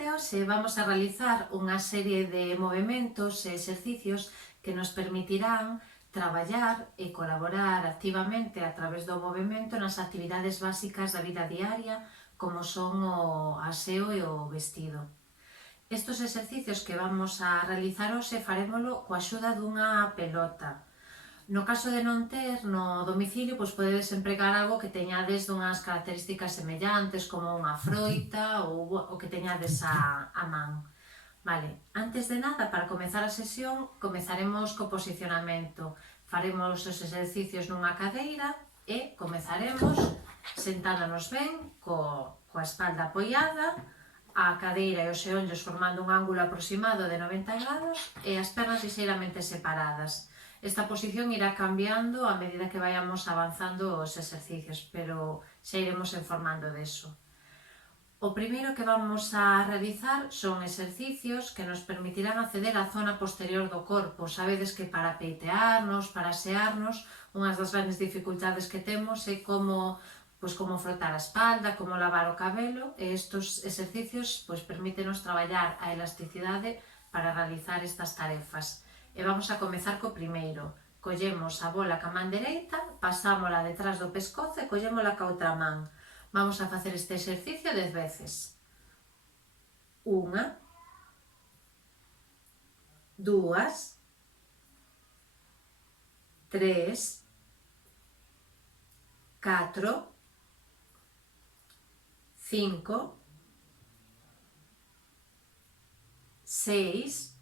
de hoxe vamos a realizar unha serie de movementos e exercicios que nos permitirán traballar e colaborar activamente a través do movimento nas actividades básicas da vida diaria, como son o aseo e o vestido. Estos exercicios que vamos a realizar hoxe farémolo coa axuda dunha pelota. No caso de non ter no domicilio, pois podedes empregar algo que teñades dunhas características semellantes, como unha froita ou o que teñades a man. Vale, antes de nada, para comezar a sesión, comezaremos co posicionamento. Faremos os exercicios nunha cadeira e comezaremos sentándonos ben, coa espalda apoiada, a cadeira e os xeonllos formando un ángulo aproximado de 90 grados e as pernas lixeiramente separadas. Esta posición irá cambiando a medida que vayamos avanzando os exercicios, pero xa iremos informando deso. O primeiro que vamos a realizar son exercicios que nos permitirán acceder á zona posterior do corpo. Sabedes que para peitearnos, para asearnos, unhas das grandes dificultades que temos é como frotar a espalda, como lavar o cabelo, e estes exercicios permítenos traballar a elasticidade para realizar estas tarefas. E vamos a comezar co primeiro. Collemos a bola ca man dereita, pasámola detrás do pescozo e collémola ca outra man. Vamos a facer este exercicio 10 veces. 1, 2, 3, 4, 5, 6,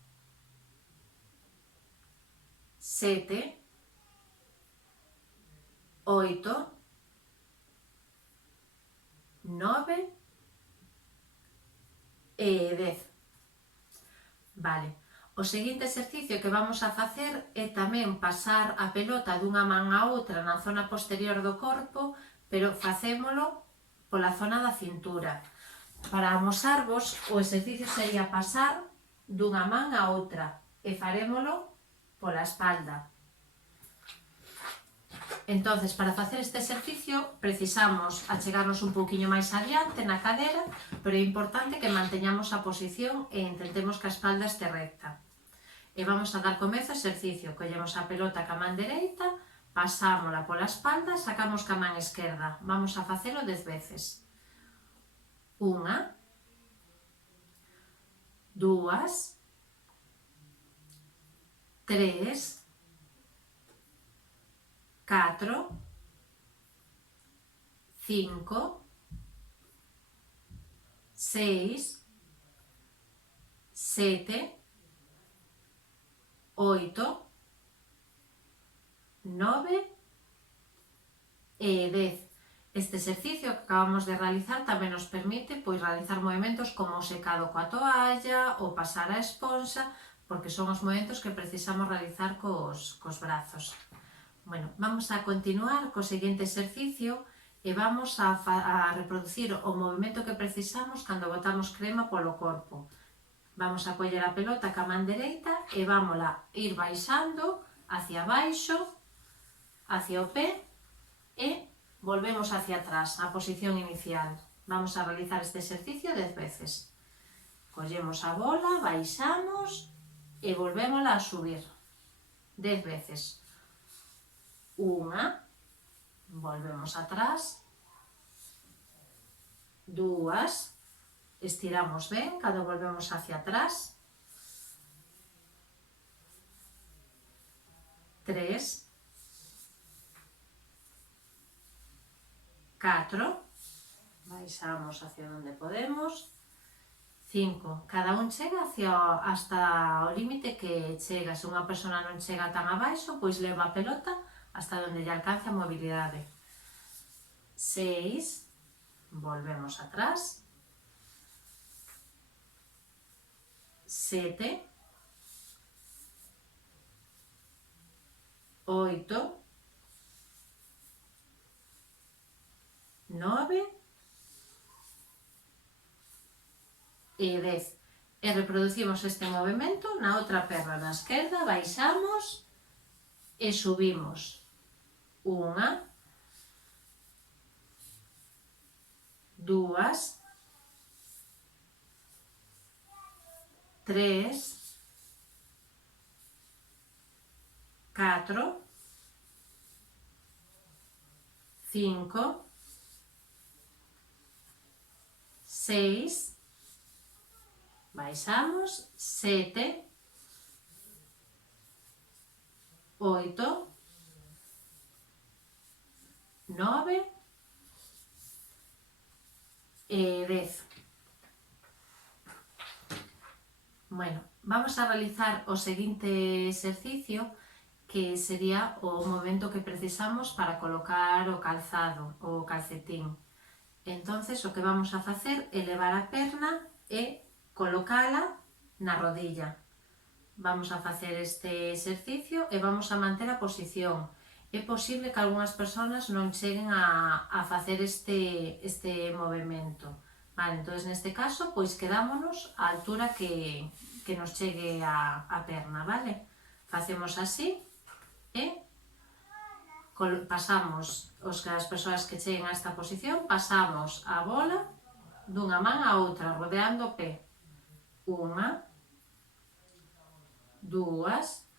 7, 8, 9 e 10. Vale. O seguinte exercicio que vamos a facer é tamén pasar a pelota dunha man a outra na zona posterior do corpo, pero facémolo pola zona da cintura. Para amosarvos, o exercicio sería pasar dunha man a outra e farémolo pola espalda. Entonces, para facer este exercicio precisamos achegarnos un pouquiño máis adiante na cadera, pero é importante que manteñamos a posición e intentemos que a espalda este recta. E vamos a dar comezo ao exercicio. Collemos a pelota ca man dereita, pasámola pola espalda, sacamos ca man esquerda. Vamos a facelo 10 veces. 1, 2, 3, 4, 5, 6, 7, 8, 9 e 10. Este exercicio que acabamos de realizar tamén nos permite realizar movimentos como o secado coa toalla ou pasar a esponxa, porque son os movimentos que precisamos realizar cos brazos. Bueno, vamos a continuar co seguinte exercicio e vamos a reproducir o movimento que precisamos cando botamos crema polo corpo. Vamos a coller a pelota ca man dereita e vámola ir baixando hacia baixo, hacia o pé e volvemos hacia atrás, a posición inicial. Vamos a realizar este exercicio 10 veces. Collemos a bola, baixamos e volvémola a subir 10 veces. 1, volvemos atrás, 2, estiramos ben cando volvemos hacia atrás, 3, 4, baixamos hacia onde podemos, 5, cada un chega hasta o límite que chega. Se unha persona non chega tan abaixo, pois leva a pelota hasta onde lle alcance a mobilidade. 6, volvemos atrás, 7, 8, 9 e 10. E reproducimos este movimento na outra perna, na esquerda, baixamos e subimos. 1, 2, 3, 4, 5, 6, baixamos, 7, 8, 9 e 10. Bueno, vamos a realizar o seguinte exercicio, que sería o momento que precisamos para colocar o calzado, o calcetín. Entonces, o que vamos a facer é levar a perna e colocala na rodilla. Vamos a facer este exercicio e vamos a manter a posición. É posible que algunhas persoas non cheguen a facer este movimento. Vale, entón, neste caso, pois quedámonos á altura que nos chegue a perna, vale? Facemos así e pasamos, as persoas que cheguen a esta posición, pasamos a bola dunha man a outra, rodeando o pé. 1, 2,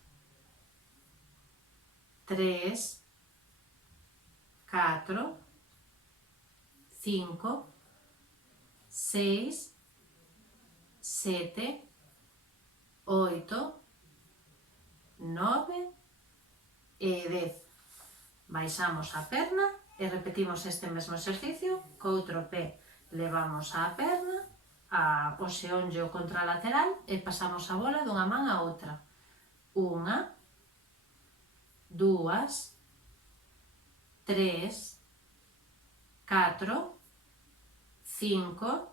3, 4, 5, 6, 7, 8, 9 e 10. Baixamos a perna e repetimos este mesmo exercicio. Co outro pé levamos a perna, o xeonllo contralateral e pasamos a bola dunha man a outra. 1, 2, 3, 4, 5,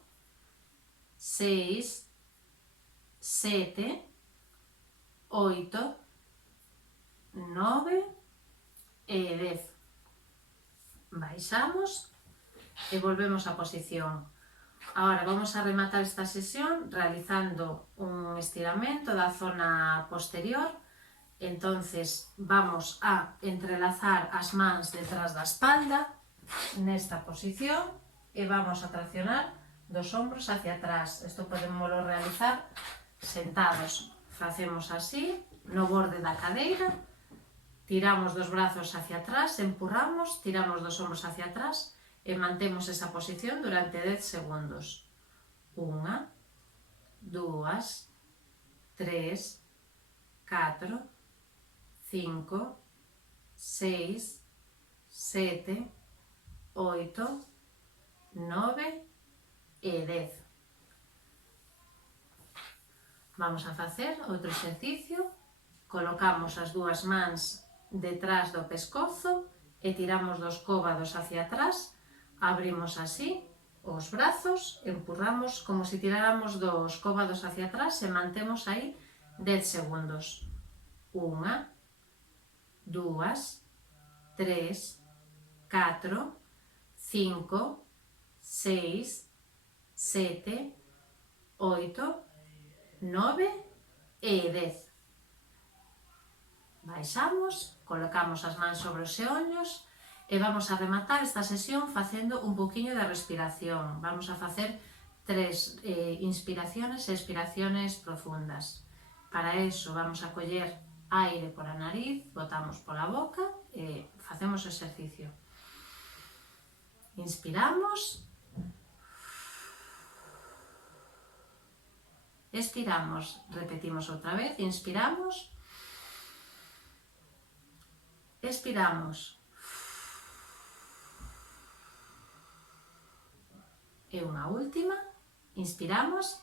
6, 7, 8, 9 e 10. Baixamos e volvemos á posición. Ahora vamos a rematar esta sesión realizando un estiramiento da zona posterior. Entonces vamos a entrelazar as mans detrás da espalda nesta posición e vamos a traccionar dos ombros hacia atrás. Isto podemos realizar sentados. Facemos así, no borde da cadeira, tiramos dos brazos hacia atrás, empurramos, tiramos dos ombros hacia atrás e mantemos esa posición durante 10 segundos. 1, 2, 3, 4, 5, 6, 7, 8, 9 e 10. Vamos a facer outro exercicio. Colocamos as dúas mans detrás do pescozo e tiramos dos cóbados hacia atrás. Abrimos así os brazos, empurramos como se tiráramos dos cóbados hacia atrás e mantemos aí 10 segundos. 1, 2, 3, 4, 5, 6, 7, 8, 9 e 10. Baixamos, colocamos as mans sobre os xeonllos e vamos a rematar esta sesión facendo un poquinho de respiración. Vamos a facer 3 inspiraciones e expiraciones profundas. Para eso vamos a coller aire pola nariz, botamos pola boca e facemos o exercicio. Inspiramos. Expiramos, repetimos outra vez, inspiramos, expiramos e unha última, inspiramos,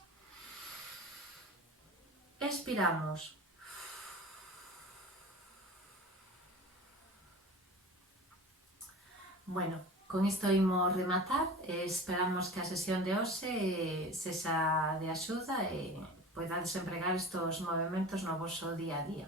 expiramos. Bueno, con isto imos rematar e esperamos que a sesión de hoxe sexa de axuda e podades empregar estes movimentos no vosso día a día.